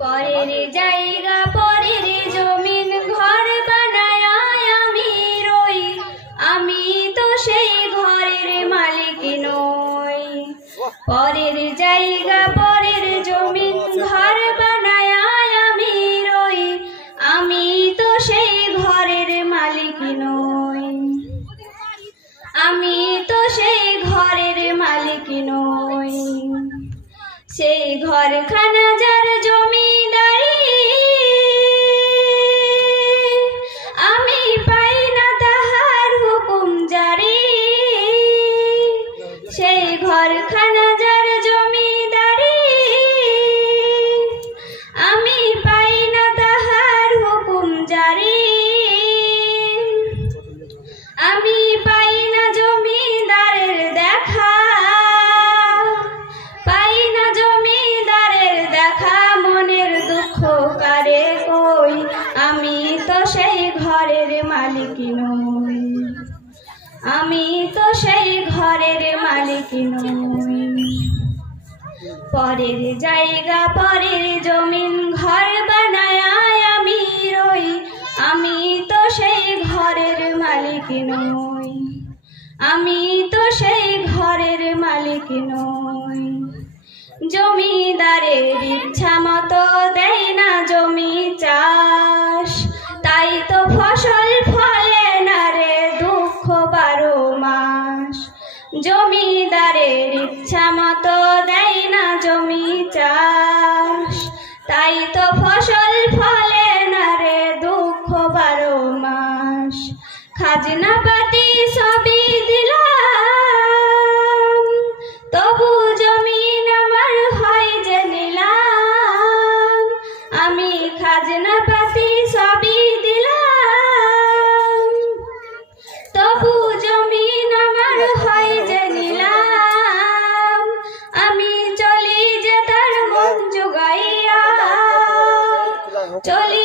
পরের জায়গা পরের জমিন ঘর বানায় আমি রই, আমি তো সেই ঘরের মালিক নই। পরের জায়গা পরের জমিন ঘর বানায় আমি রই, আমি তো সেই ঘরের মালিক নই। আমি তো সেই ঘরের মালিক নই। সেই ঘরখানা যার জমিদারি, আমি পাই না তাহার হুকুম জারি। সেই ঘরখানা যার জমিদারি, আমি পাই না তাহার হুকুম জারি। আমি পাই না জমিদারের দেখা, পাই না জমিদারের দেখা, মনের দুঃখ কারে কই, আমি তো সেই ঘরের মালিক নই। আমি তো সেই ঘরের মালিক নই। পরের জায়গা পরের জমিন ঘর বানায় আমি রই, আমি তো সেই ঘরের মালিক নই। আমি তো সেই ঘরের মালিক নই। জমিদারের ইচ্ছা মতো দেয় না জমি চাষ, তাই তো ফসল ফলে না রে দুঃখ 12 মাস। জমিদারের ইচ্ছা মতো দেয় না জমি চাষ, তাই তো ফসল ফলে না রে দুঃখ 12 মাস। খাজনা পাতি সবই দিলাম, তবু জমিন আমার হয় যে নিলাম। আমি খাজনা পাতি সবই দিলাম, তবু জমিন আমার হয় যে নিলাম। আমি চলি যে তার মন জুগাইয়া, চলি